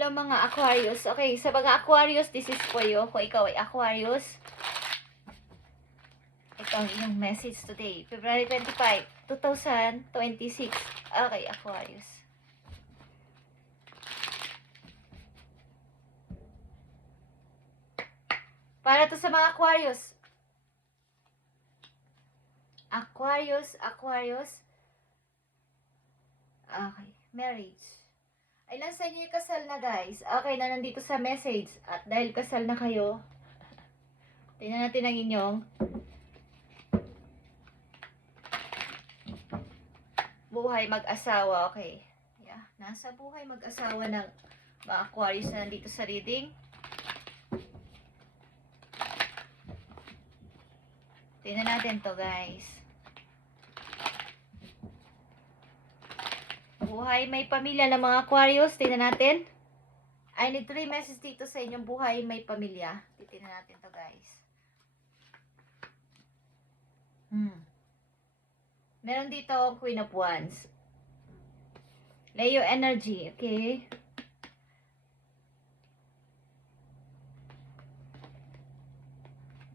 Hello mga Aquarius. Okay, sa mga Aquarius, this is for you. Kung ikaw ay Aquarius, ito ang inyong message today. February 25, 2026. Okay, Aquarius. Para to sa mga Aquarius. Aquarius. Okay, marriage. Ilan sa inyo yung kasal na, guys? Okay, na nandito sa message. At dahil kasal na kayo, tingnan natin ang inyong buhay mag-asawa. Okay. Yeah. Nasa buhay mag-asawa ng mga Aquarius na nandito sa reading. Tingnan natin to, guys. Buhay may pamilya ng mga Aquarius. Tingnan natin. I need 3 messages dito sa inyong buhay may pamilya. Tingnan natin to, guys. Meron dito Queen of Wands. Leo energy, okay?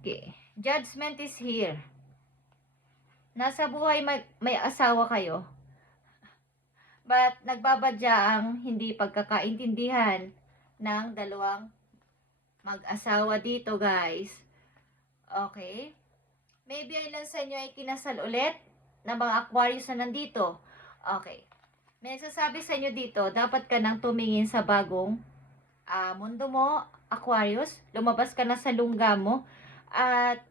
Okay. Judgment is here. Nasa buhay may asawa kayo. But nagbabadya ang hindi pagkakaintindihan ng dalawang mag-asawa dito, guys. Okay? Maybe ilan sa inyo ay kinasal ulit ng mga Aquarius na nandito. Okay. May nagsasabi sa inyo dito, dapat ka nang tumingin sa bagong mundo mo, Aquarius. Lumabas ka na sa lungga mo. At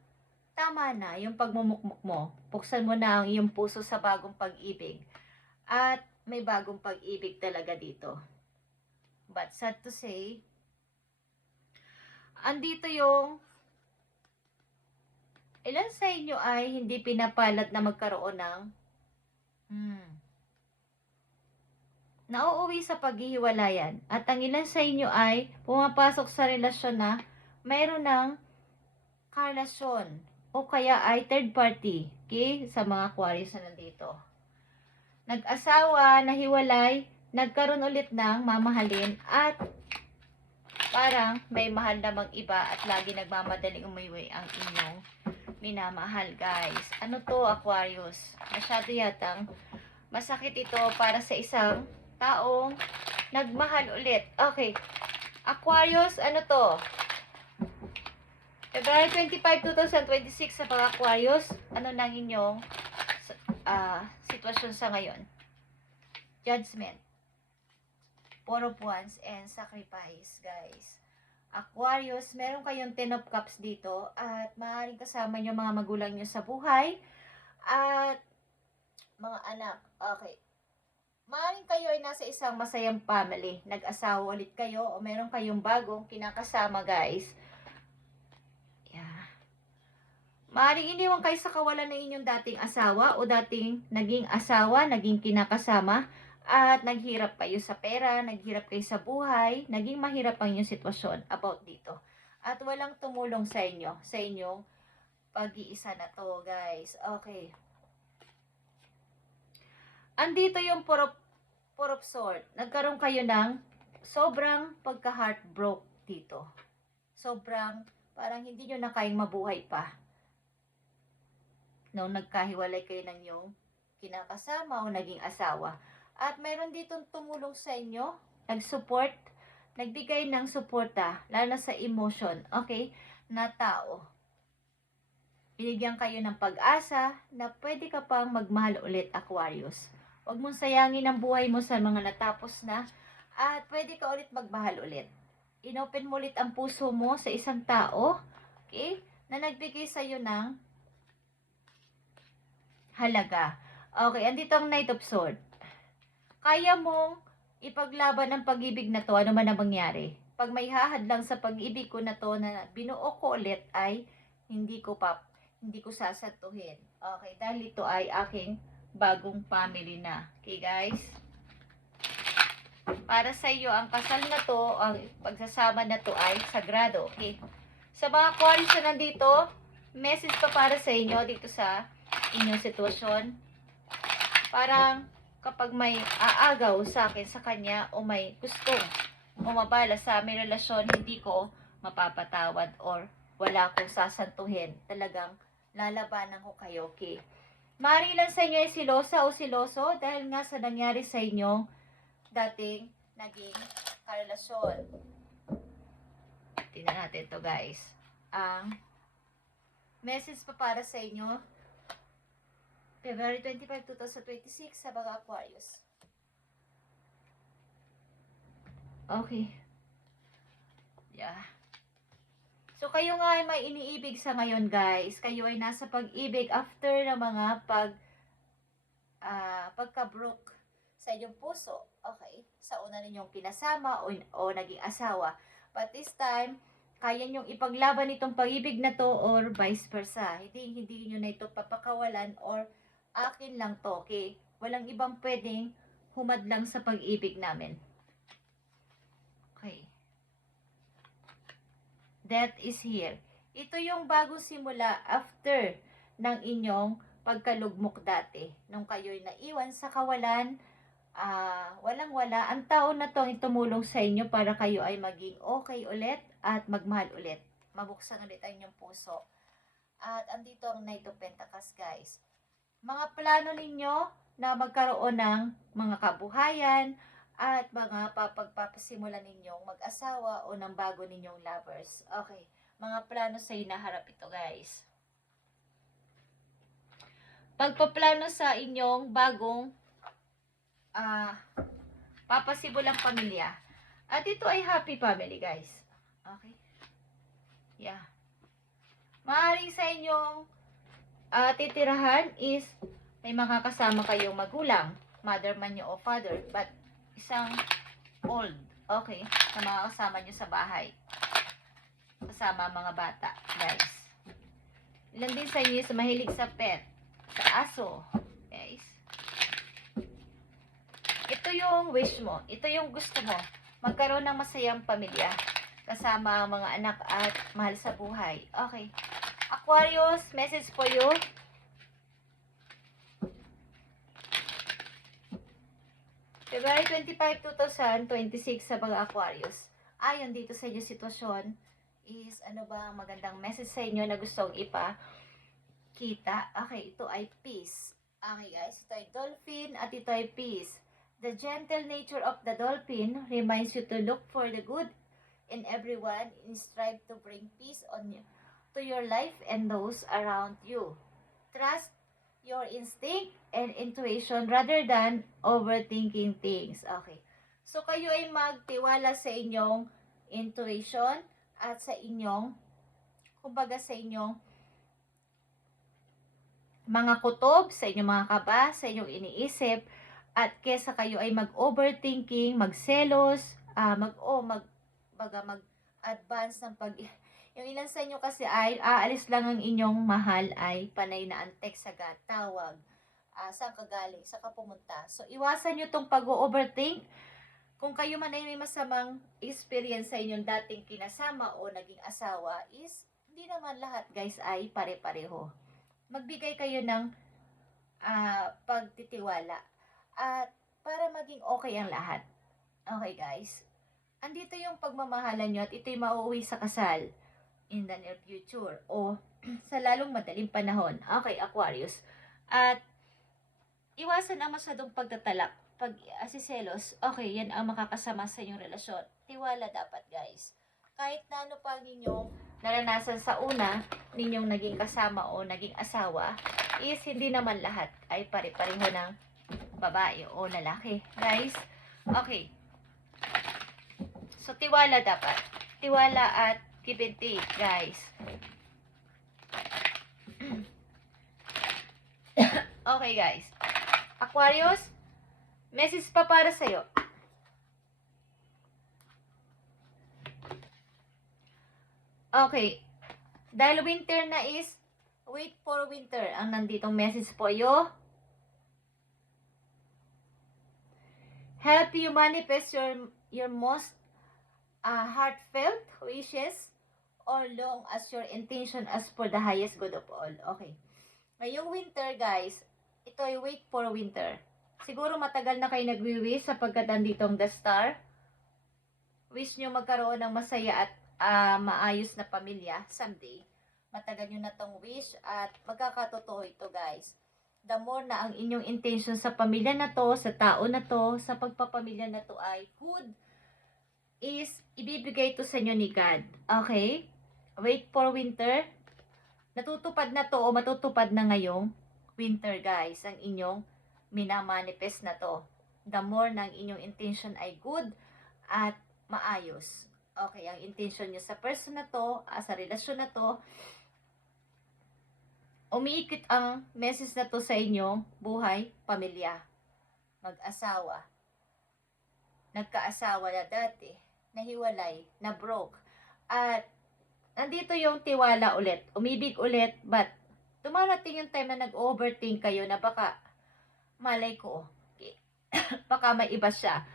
tama na yung pagmumukmuk mo. Buksan mo na ang iyong puso sa bagong pag-ibig. At may bagong pag-ibig talaga dito. But sad to say, andito yung ilan sa inyo ay hindi pinapalad na magkaroon ng nauuwi sa paghihiwalayan. At ang ilan sa inyo ay pumapasok sa relasyon na mayroon ng karelasyon o kaya ay third party. Okay? Sa mga Aquarius na nandito. Nag-asawa, nahiwalay, nagkaroon ulit ng mamahalin at parang may mahal namang iba at lagi nagmamadaling umuwi ang inyong minamahal, guys. Ano to, Aquarius? Masyado yatang masakit ito para sa isang taong nagmahal ulit. Okay. Aquarius, ano to? February 25, 2026 sa mga Aquarius, ano nang inyong sitwasyon sa ngayon? Judgment, 4 of Wands, and sacrifice, guys. Aquarius, meron kayong 10 of Cups dito at maaaring kasama nyo mga magulang nyo sa buhay at mga anak. Okay. Maaaring kayo ay nasa isang masayang family. Nag-asawa ulit kayo o meron kayong bagong kinakasama, guys. Maaaring iniwan kayo sa kawalan ng inyong dating asawa o dating naging asawa, naging kinakasama, at naghirap kayo sa pera, naghirap kayo sa buhay, naging mahirap ang inyong sitwasyon about dito. At walang tumulong sa inyo, sa inyong pag-iisa na to, guys. Okay. Andito yung four of Swords. Nagkaroon kayo ng sobrang pagka-heartbroke dito. Sobrang, parang hindi nyo na kayang mabuhay pa. Nung nagkahiwalay kayo ng iyong kinakasama o naging asawa. At mayroon ditong tumulong sa inyo, nag-support, nagbigay ng suporta, lalo na sa emotion, okay, na tao. Binigyan kayo ng pag-asa na pwede ka pang magmahal ulit, Aquarius. Huwag mong sayangin ang buhay mo sa mga natapos na at pwede ka ulit magmahal ulit. Inopen mo ulit ang puso mo sa isang tao, okay, na nagbigay sa iyo ng halaga. Okay, andito ang Knight of Swords. Kaya mong ipaglaban ang pag-ibig na to, ano man ang mangyari. Pag may hahadlang sa pag-ibig ko na to na binuo ko ulit ay hindi ko sasantuhin. Okay, dahil ito ay aking bagong family na. Okay, guys? Para sa iyo, ang kasal na to, ang pagsasama na to ay sagrado. Okay? Sa mga Aquarius na nandito, message pa para sa inyo dito sa inyong sitwasyon. Parang kapag may aagaw sa akin sa kanya o may gustong bumabala sa aming relasyon, hindi ko mapapatawad or wala akong sasantuhin. Talagang lalabanan ko kayo, okay? Maaari lang sa inyo ay silosa o siloso dahil nga sa nangyari sa inyong dating naging karelasyon. Tingnan natin to guys. Ang message pa para sa inyo, February 25, 2026 sa mga Aquarius. Okay. Yeah. So, kayo nga ay may iniibig sa ngayon, guys. Kayo ay nasa pag-ibig after ng mga pagka-broke sa inyong puso. Okay. Sa una ninyong pinasama o naging asawa. But this time, kaya nyong ipaglaban itong pag-ibig na to or vice versa. Hindi nyo na ito papakawalan or akin lang to. Okay. Walang ibang pwedeng humadlang sa pag-ibig namin. Okay. Death is here. Ito yung bagong simula after ng inyong pagkalugmok dati. Nung kayo'y naiwan sa kawalan, walang-wala. Ang taon na to ang tumulong sa inyo para kayo ay maging okay ulit at magmahal ulit. Mabuksan ulit ang inyong puso. At andito ang Knight of Pentacles, guys. Mga plano ninyo na magkaroon ng mga kabuhayan, at mga pagpapasimulan ninyong mag-asawa o ng bago ninyong lovers. Okay. Mga plano sa hinaharap ito, guys. Pagpaplano sa inyong bagong papasimulang pamilya. At ito ay happy family, guys. Okay. Yeah. Maaaring sa inyong titirahan is may makakasama kayong magulang, mother man nyo o father, but isang old, okay, na mga kasama nyo sa bahay. Kasama mga bata, guys. Ilan din sa inyo sa mahilig sa pet, sa aso, guys. Ito yung wish mo, ito yung gusto mo, magkaroon ng masayang pamilya, kasama ang mga anak at mahal sa buhay. Okay. Aquarius, message for you. February 25, 2026 sa mga Aquarius. Ayon dito sa inyong sitwasyon is ano ba ang magandang message sa inyo na gustong ipakita? Okay, ito ay peace. Okay guys, ito ay dolphin at ito ay peace. The gentle nature of the dolphin reminds you to look for the good in everyone and strive to bring peace to your life and those around you. Trust your instinct and intuition rather than overthinking things. Okay. So, kayo ay magtiwala sa inyong intuition at sa inyong, kumbaga sa inyong mga kutob, sa inyong mga kaba, sa inyong iniisip, at kesa kayo ay mag-overthinking, magselos, mag-advance ng yung ilan sa inyo kasi ay aalis lang ang inyong mahal ay panay na ang text agad, tawag, saan ka galing, saan ka pumunta. So, iwasan nyo tong pag-overthink. Kung kayo man ay may masamang experience sa inyong dating kinasama o naging asawa is, hindi naman lahat guys ay pare-pareho. Magbigay kayo ng pagtitiwala at para maging okay ang lahat. Okay guys. Andito yung pagmamahalan nyo at ito'y mauuwi sa kasal in the near future o sa lalong madaling panahon. Okay, Aquarius. At iwasan ang masyadong pagtatalak. Pag asiselos, okay, yan ang makakasama sa inyong relasyon. Tiwala dapat, guys. Kahit na ano pa ninyong naranasan sa una, ninyong naging kasama o naging asawa, is hindi naman lahat ay pare-pareho ng babae o lalaki. Guys, okay. So, tiwala dapat. Tiwala at give and take, guys. Okay, guys. Aquarius, message pa para sa'yo. Okay. Dahil winter na is, wait for winter. Ang nanditong message for you. Help you manifest your most heartfelt wishes or long as your intention as for the highest good of all. Okay. Ngayong winter, guys, ito ay wait for winter. Siguro matagal na kayo nagwi-wish sapagkat anditong the star. wish nyo magkaroon ng masaya at maayos na pamilya someday. Matagal nyo na tong wish at magkakatotoo ito, guys. The more na ang inyong intention sa pamilya na to, sa tao na to, sa pagpapamilya na to ay good, is ibibigay to sa inyo ni God. Okay? Wait for winter. Natutupad na to o matutupad na ngayong winter, guys, ang inyong minamanifest na to. The more na ang inyong intention ay good at maayos. Okay, ang intention nyo sa person na to, sa relasyon na to, umiikot ang message na to sa inyong buhay, pamilya, mag-asawa, nagkaasawa na dati, nahiwalay, na broke, at nandito yung tiwala ulit, umibig ulit, but dumarating yung time na nag-overthink kayo na baka, malay ko, baka may iba siya,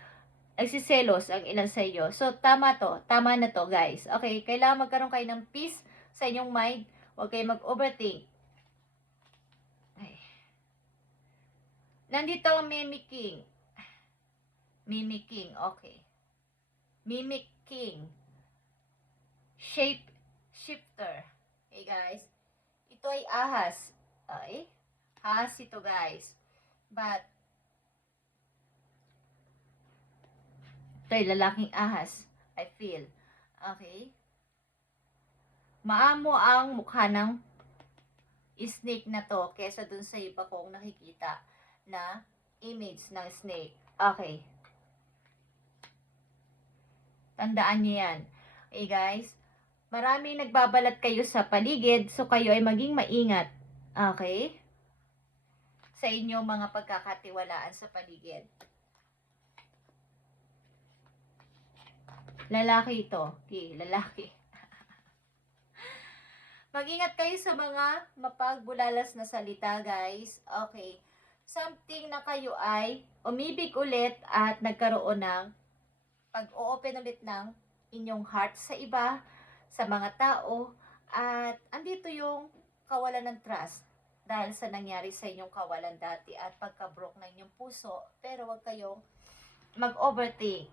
nagsiselos ang ilan sa iyo. So, tama na to, guys. Okay, kailangan magkaroon kayo ng peace sa inyong mind, huwag kayo mag-overthink. Ay. Nandito ang mimicking, okay. Mimicking. Shape shifter. Okay, guys. Ito ay ahas. Okay? Ahas ito, guys. But, ito ay lalaking ahas. I feel. Okay? Maamo ang mukha ng snake na to kesa dun sa iba kong nakikita na image ng snake. Okay. Tandaan niyo yan. Okay, guys? Maraming nagbabalat kayo sa paligid, so kayo ay maging maingat. Okay? Sa inyong mga pagkakatiwalaan sa paligid. Lalaki ito. Okay, lalaki. Mag-ingat kayo sa mga mapagbulalas na salita, guys. Okay. Something na kayo ay umibig ulit at nagkaroon ng pag-o-open ulit ng inyong heart sa iba, sa mga tao, at andito yung kawalan ng trust dahil sa nangyari sa inyong kawalan dati at pagka-broke na inyong puso, pero wag kayong mag-overthink.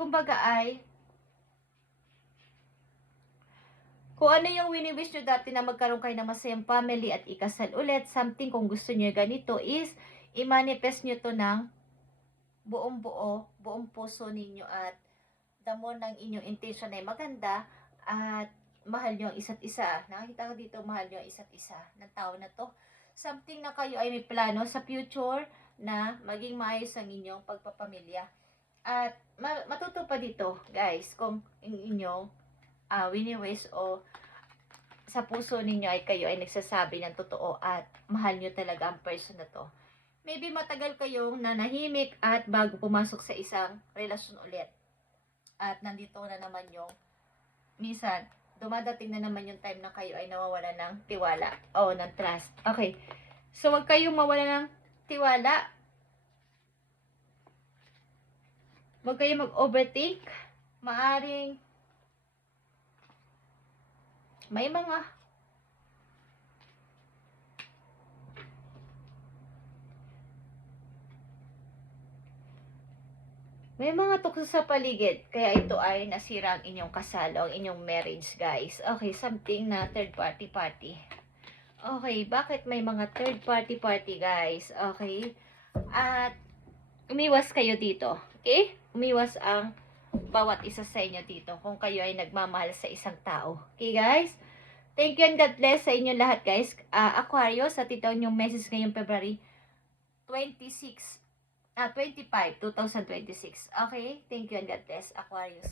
Kumbaga ay, kung ano yung wini-wish nyo dati na magkaroon kayo ng masayang family at ikasal ulit, something kung gusto nyo ganito is, i-manifest nyo to ng buong buo, buong puso ninyo at the more ng inyong intention ay maganda at mahal nyo ang isa't isa. Nakakita ko dito, mahal nyo ang isa't isa ng tao na to. Something na kayo ay may plano sa future na maging maayos ang inyong pagpapamilya. At matutupad dito, guys, kung inyong wini-wish o sa puso ninyo ay kayo ay nagsasabi ng totoo at mahal nyo talaga ang person na to. Maybe matagal kayong nanahimik at bago pumasok sa isang relasyon ulit. At nandito na naman yung, minsan, dumadating na naman yung time na kayo ay nawawala ng tiwala o ng trust. Okay. So, wag kayong mawala ng tiwala. Wag kayong mag-overthink. Maaring may mga tukso sa paligid, kaya ito ay nasira ang inyong kasal o ang inyong marriage, guys. Okay, something na third party. Okay, bakit may mga third party, guys? Okay, at umiwas kayo dito. Okay? Umiwas ang bawat isa sa inyo dito kung kayo ay nagmamahal sa isang tao. Okay, guys? Thank you and God bless sa inyo lahat, guys. Aquarius, at ito yung message ngayong February 25, 2026. Okay? Thank you and God bless, Aquarius.